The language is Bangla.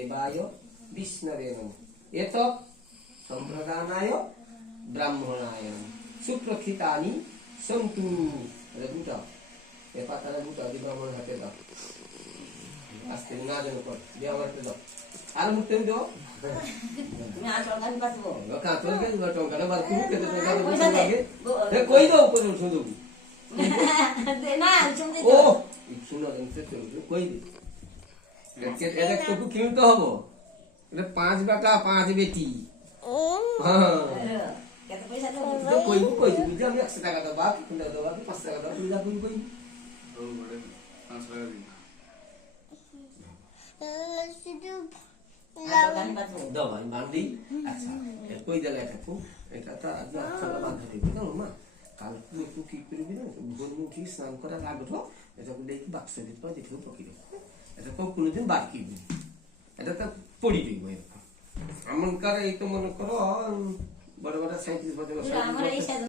देवाय विष्णवे नमः एत संप्रदानाय ब्राह्मणाय नमः सुप्रथितानि सन्तु रघुटा ए पाताला गुटा দি ব্রাহ্মণ হাতে দাও আস্তে না যেন কর দিয়ে আমারতে দাও আর মুটে দাও তুমি আর টঙ্কা পাবো কা তোর কে টঙ্কা না বার তুমি কেতে টাকা দেবো লাগে এ কই দাও কই উঠো দাও দে না শুনতে ও শুনো জানতে তো কই দে এটা তো কিনতে হবে এটা 5 বেটা 5 বেটি হ্যাঁ কত পয়সা তো কই কই বুঝি আমি 100 টাকা দাও বাকি কোন দাও বাকি 5 টাকা দাও তুই যা কই কই ও বড় 5 টাকা দিন দাও ভাই বান্দি আচ্ছা কই দিলে এটা কো এটা তো আজ আচ্ছা বাঁধা দিবি তো মা কাল তুই কি করবি না ভোর মুঠি স্নান করার আগে তো এটা দেখি বাক্স দিতে পারে দেখো পকি দেবো এটা কোনদিন বাকি দিবি এটা তো পড়ি দিব এমন করে এই তো মনে করো বড় বড় 37 বছর